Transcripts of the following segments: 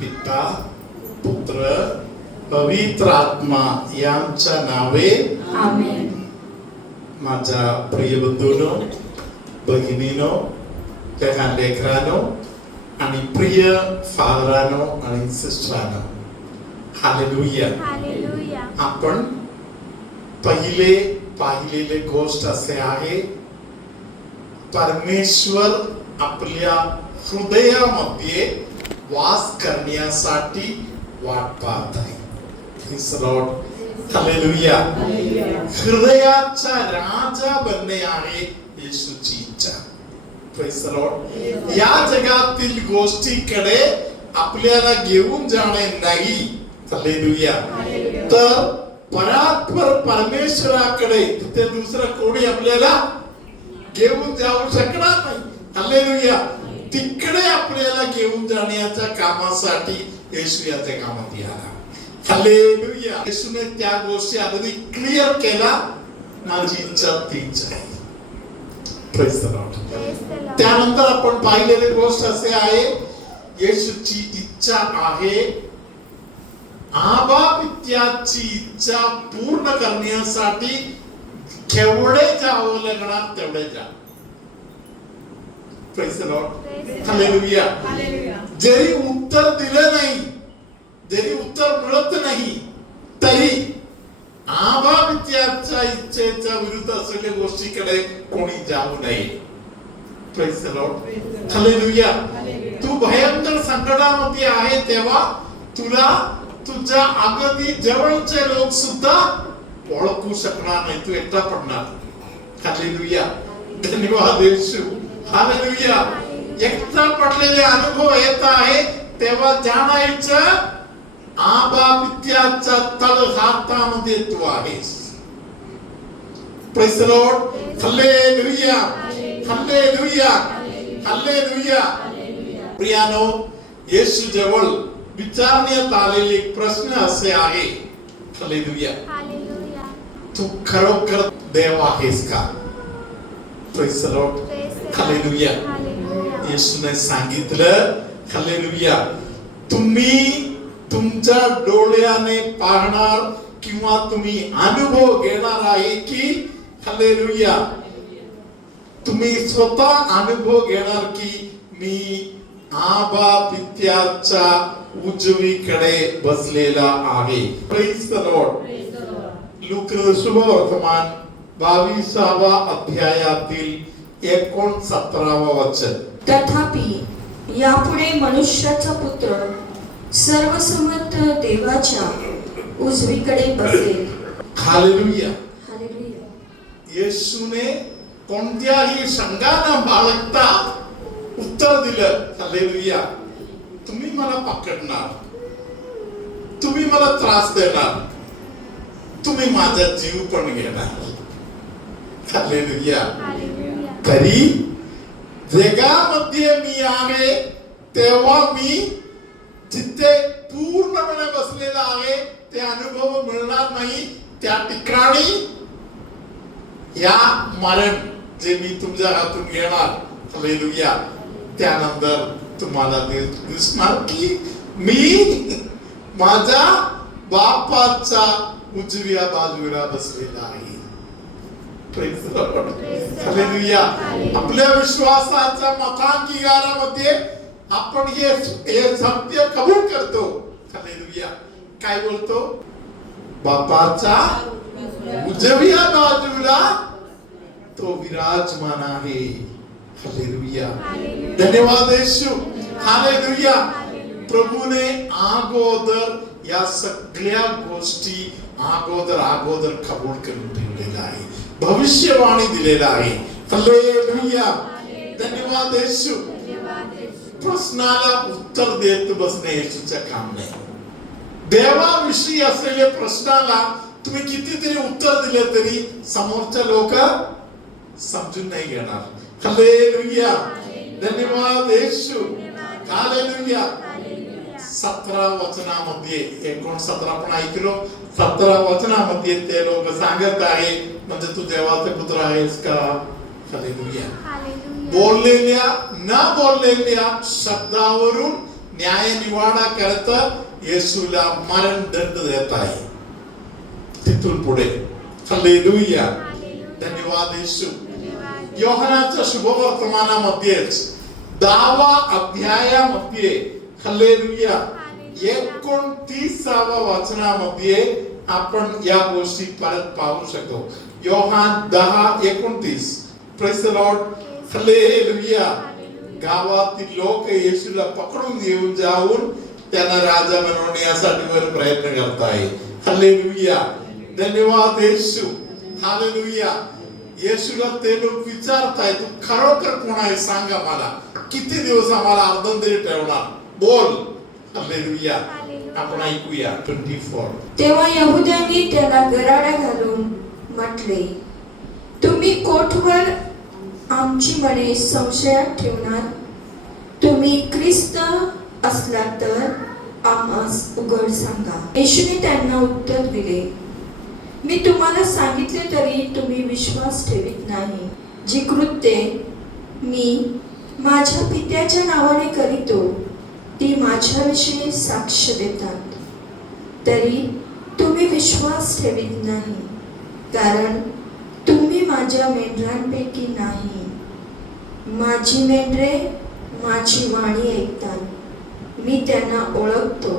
पिता पुत्र पवित्र आत्मा यांच्या नावे आमेन. माझ्या प्रिय बंधूंनो, भगिनीनो, लहान लेकरांनो आणि प्रिय फादरांनो आणि सिस्टरांनो, हालेलुया. हालेलुया. आपण पाहिलेले गोष्ट असे आहे, परमेश्वर आपल्या हृदयामध्ये वास करण्यासाठी वाट पाहत आहे. Praise the Lord. हालेलुया. हृदयाचा राजा बनणे आहे येशूची इच्छा. Praise the Lord. या जगातील गोष्टीकडे आपल्याला घेऊन जाणे नाही. हालेलुया. तर परात्पर परमेश्वराकडे, तिथे दुसरं कोणी आपल्याला घेऊन जाऊ शकणार नाही. हालेलुया. तिकडे आपल्याला घेऊन जाण्याच्या कामासाठी येशू याच्या कामात आला. हालेलुया. येशूने त्या गोष्टी अगदी क्लिअर केला. माझी इच्छा तीच आहे. Praise the Lord. त्यानंतर आपण पाहिलेली गोष्ट असे आहे, येशूची इच्छा आहे आबा पित्याची इच्छा पूर्ण करण्यासाठी केवढे जावं लागणार तेवढे जा. Praise the Lord. हालेलुया. जरी उत्तर दिलं नाही, जरी उत्तर मिळत नाही, तरी आबा पित्याच्या इच्छेच्या विरुद्ध असलेल्या गोष्टीकडे कोणी जाऊ नये. Praise the Lord. हालेलुया. तू भयंकर संकटामध्ये आहे तेव्हा तुला तुझ्या अगदी जवळचे लोक सुद्धा ओळखू शकणार नाही. तू एकटा पडणार. हालेलुया. धन्यवाद येशू. हालेलुया. एकटा पडलेले अनुभव येत आहे तेव्हा जाणायचं आबा पित्याच्या तळ हातामध्ये तू आहेस. Praise the Lord. Hallelujah. Hallelujah. Hallelujah. प्रियानो, येशू जवळ विचारण्यात आलेले एक प्रश्न असे आहे. हालेलुया. तू खरोखर देव आहेस का? Praise the Lord. हालेलुया. येशूने सांगितलं, हालेलुया, तुम्ही तुमच्या डोळ्याने पाहणार किंवा तुम्ही अनुभव घेणार आहे की, हालेलुया, तुम्ही स्वतः अनुभव घेणार की मी आबा पित्याच्या उजवीकडे बसलेला आहे. Praise the Lord. लूका शुभवर्तमान 22वा अध्यायातील 69वा वचन. तथापि यापुढे मनुष्याचा पुत्र सर्वसमर्थ देवाच्या उजवीकडे बसेल. हालेलुया. हालेलुया. येशूने कोणत्याही शंका न बाळगता उत्तर दिलं. हालेलुया. तुम्ही मला पकडणार, तुम्ही मला त्रास देणार, तुम्ही माझा जीव पण घेणार. हालेलुया. तरी जगामध्ये मी आहे तेव्हा मी जिथे पूर्णपणे बसलेला आहे ते अनुभव मिळणार नाही. त्या ठिकाणी या मरण जे मी तुमच्या हातून घेणार, हालेलुया, त्यानंतर तुम्हाला दिसणार की मी माझ्या बापाच्या उजव्या बाजूला बसलेला आहे. Praise the Lord. हालेलुया. आपल्या विश्वासाच्या मतांगीकारामध्ये आपण हे सत्य कबूल करतो. हालेलुया. काय बोलतो? बापाच्या उजव्या बाजूला तो विराजमान आहे. हालेलुया. धन्यवाद येशू. हालेलुया. प्रभूने अगोदर या सगळ्या गोष्टी अगोदर कबूल करून ठेवलेला आहे, भविष्यवाणी दिलेला आहे. हालेलुया. धन्यवाद येशू. प्रश्नाला उत्तर देत बसणे येशूचं काम नाही. देवाविषयी असलेल्या प्रश्नाला तुम्ही कितीतरी उत्तर दिले तरी समोरचे लोक समजून नाही घेणार. हालेलुया. धन्यवाद येशू. हालेलुया. 17 वचनामध्ये 69 आपण ऐकलो. 17 वचनामध्ये ते लोक सांगत आहे, म्हणजे तू देवाचे पुत्र आहेस का? हालेलुया. बोललेल्या न बोललेल्या शब्दावरून न्याय निवाडा करता येशूला मरणदंड देत आहे. तिथून पुढे हालेलुया, धन्यवाद येशू. योहानाच्या शुभवर्तमानामध्येच 10व्या अध्यायामध्ये हालेलुया 29व्या वचनामध्ये आपण या गोष्टी परत पाहू शकतो. Yohan 10:29. Praise the Lord, hallelujah. गावातील लोक येशूला पकडून घेऊन जाऊन त्यांना राजा बनवण्यासाठी वर प्रयत्न करत आहे. हालेलुया, धन्यवाद येशू. हालेलुया. येशूला ते लोक विचारताय, तू खरोखर कोण आहे सांगा मला, किती दिवस आम्हाला अर्धंतरी ठेवणार, बोल. हालेलुया. आपण ऐकूया 24. तेव्हा यहुद्यांनी त्याला गराडा घालून म्हटले, तुम्ही कोठवर आमची मने संशयात ठेवणार? तुम्ही ख्रिस्त असला तर आम्हास उघड सांगा. येशूने त्यांना उत्तर दिले, मी तुम्हाला सांगितले तरी तुम्ही विश्वास ठेवीत नाही. जी कृत्ये मी माझ्या पित्याच्या नावाने करीतो ती माझ्याविषयी साक्ष देतात, तरी तुम्ही विश्वास ठेवीत नाही, कारण तुम्ही माझ्या मेंढरांपैकी नाही. माझी मेंढरे माझी वाणी ऐकतात, मी त्यांना ओळखतो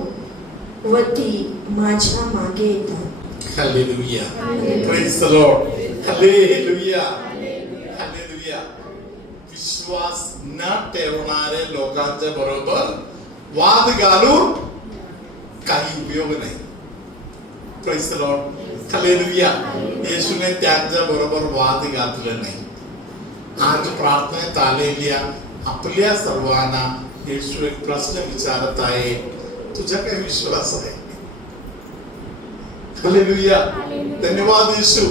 व ती माझ्या मागे येतात. Hallelujah, praise the Lord. Hallelujah, hallelujah. विश्वास न ठेवणारे लोकांच्या बरोबर वाद घालून काही उपयोग नाही. Praise the Lord. हालेलुया. येशूने त्यांच्या बरोबर वाद घातले नाही. आज प्रार्थनेत आलेल्या आपल्या सर्वांना येशू एक प्रश्न विचारत आहे, तुझा काय विश्वास आहे? हालेलुया, धन्यवाद येशू.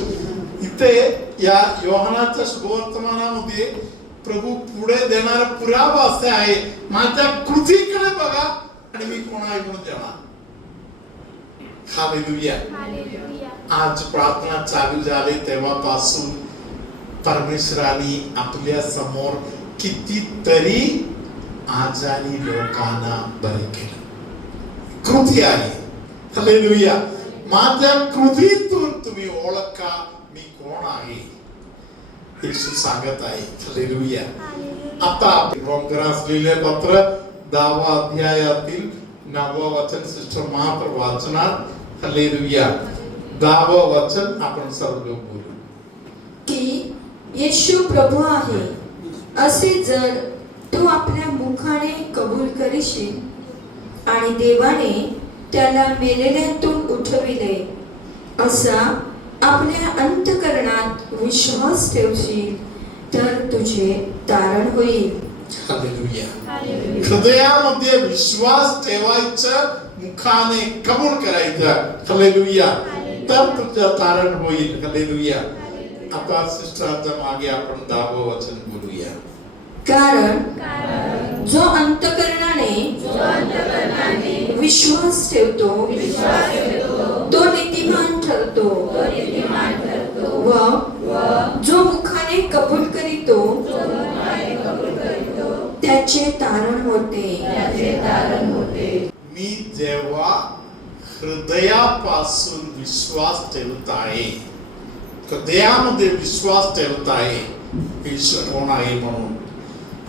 इथे या योहानाच्या शुभवर्तमानामध्ये प्रभू पुढे देणारा पुरावा असे आहे, माझ्या कृतीकडे बघा आणि मी कोण आहे म्हणून देणार. हालेलुया. आज प्रार्थना चालू झाली तेव्हापासून परमेश्वराने आपल्या समोर कितीतरी आजारी लोकांना बरे केलं. कृती आहे. हालेलुया. माझ्या कृतीतून तुम्ही ओळखा मी कोण आहे, येशू सांगत आहे. हालेलुया. आता रोमकरास लिहिले पत्र 10व्या अध्यायातील 9वं वचन सिस्टर मात्र वाचणार. हालेलुया. 10वं वचन आपण सर्व लोक बोलू की येशू प्रभू आहे असे जर तू आपल्या मुखाने कबूल करशील आणि देवाने त्याला मेलेल्यांतून उठविले असा आपल्या अंतःकरणात विश्वास ठेवशील तर तुझे तारण होईल. हालेलुया. हृदयामध्ये विश्वास ठेवायचा, मुखाने कबूल करायचं. हालेलुया. तर तुझं तारण होईल. हालेलुया. आता सिस्टरच्या मागे आपण 10वं वचन बोलूया. कारण जो अंतःकरणाने विश्वास ठेवतो तो नीतिमान ठरतो व जो मुखाने कबूल करीतो त्याचे तारण होते. मी जेव्हा हृदयापासून विश्वास ठेवत आहे, हृदयामध्ये विश्वास ठेवत आहे येशू कोण आहे म्हणून,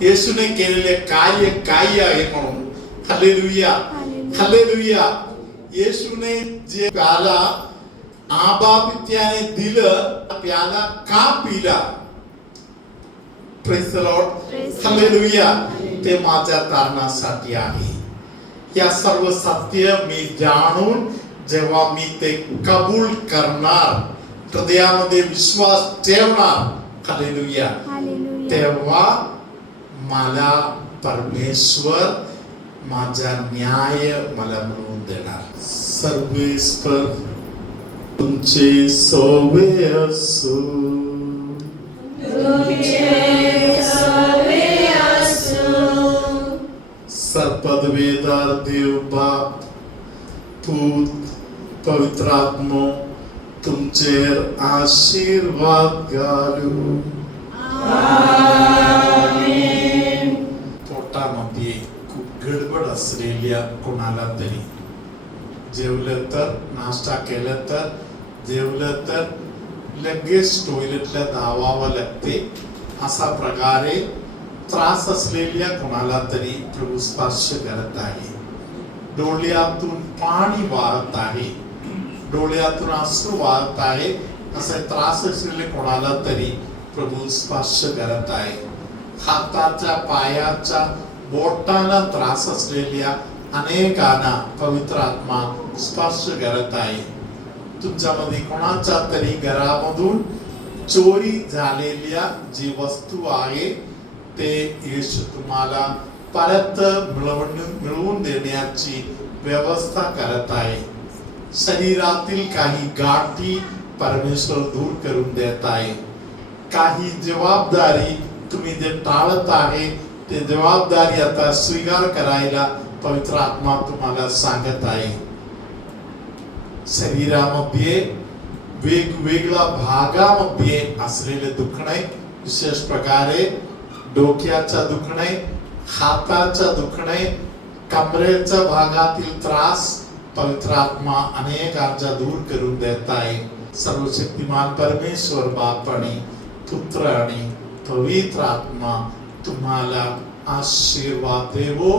येशूने केलेले कार्य काय आहे म्हणून. Hallelujah, hallelujah. येशूने जे प्याला आबा पित्याने दिलं, प्याला का पिला? Praise the Lord. हालेलुया. ते माझ्या कारणासाठी आहे. या सर्व सत्य मी जाणून जेव्हा मी ते कबूल करणार, हृदयामध्ये विश्वास ठेवणार, हालेलुया, तेव्हा मला परमेश्वर माझा न्याय मला मिळवून देणार. सर्वेश्वर तुमचे सोवे असो, सर्पदवेदार देव बाप पूत पवित्र आत्मा तुमचेर आशीर्वाद घालू. पोटामध्ये खूप गडबड असणे असलेल्या कोणाला तरी, जेवलं तर, नाश्ता केलं तर, जेवलं तर लगेच टॉयलेटला धावावं लागते, असा प्रकारे त्रास असलेल्या कोणाला तरी प्रभू स्पर्श करत आहे. डोळ्यातून पाणी वाहत आहे, डोळ्यातून अश्रू वाहत आहे, असा त्रास असलेले कोणाला तरी प्रभू स्पर्श करत आहे. हाताच्या पायाच्या बोटांना त्रास असलेल्या अनेकांना पवित्र आत्मा स्पर्श करत आहे. तुमच्यामध्ये कोणाच्या तरी घरामधून चोरी झालेल्या जी वस्तू आहे ते येशू तुम्हाला परत मिळवून देण्याची व्यवस्था करत आहे. शरीरातील काही गाठी परमेश्वर दूर करून देत आहे. काही जबाबदारी तुम्ही जे टाळत आहे ते जबाबदारी आता स्वीकार करायला पवित्र आत्मा तुम्हाला सांगत आहे. शरीरामध्ये वेगवेगळ्या भागामध्ये असलेले दुखणे, विशेष प्रकारे डोक्याचा दुखणे, हाताचा दुखणे, कमरेच्या भागातील त्रास पवित्र आत्मा अनेकांचा दूर करून देत आहे. सर्वशक्तिमान परमेश्वर बाप आणि पुत्र आणि पवित्र आत्मा तुम्हाला आशीर्वाद देवो.